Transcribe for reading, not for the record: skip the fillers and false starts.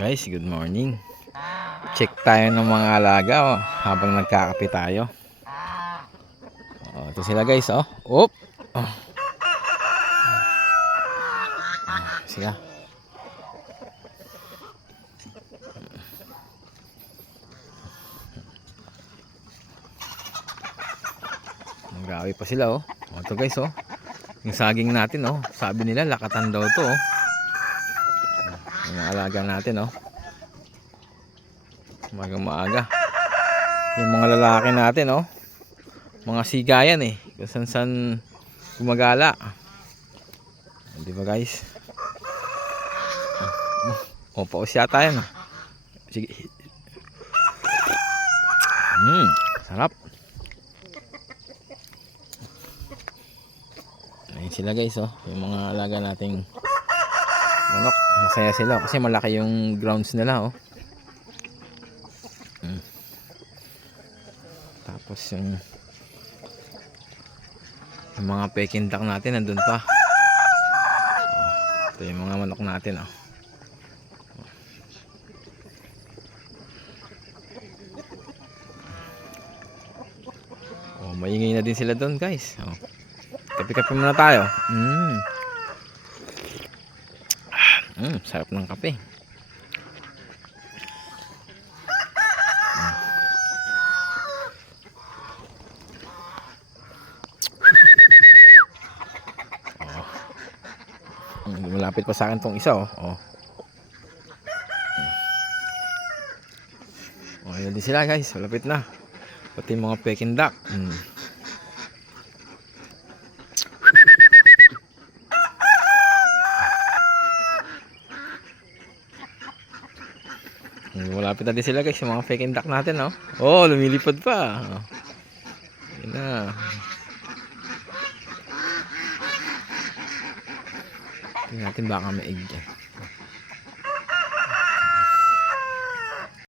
Guys, good morning. Check tayo ng mga alaga habang nagkakape tayo. Ito sila guys, oh. Op. Sila. Nagawi pa sila, oh. Ito guys, oh. Yung saging natin, oh. Sabi nila lakatan daw 'to, oh. Yung alaga natin, oh. Maaga. Yung mga lalaki natin, oh. Mga sigayan eh. Kung san gumagala. Di ba guys? Paus yata yan. Sige. Sarap. Ayun sila guys, oh. Yung mga alaga nating manok. Masaya sila kasi malaki yung grounds nila, oh. Tapos yung mga peking duck natin nandun pa. Ito yung mga manok natin, oh. Maingay na din sila doon guys. Kape-kape muna tayo. Sarap ng kape. Malapit pa sa akin tong isa, oh. Ayun din sila guys, malapit na. Pati mga peking duck. Malapit na din sila guys, yung mga peking duck natin, oh. Lumilipad pa. Ayun na. Tingnan natin baka may egg dyan.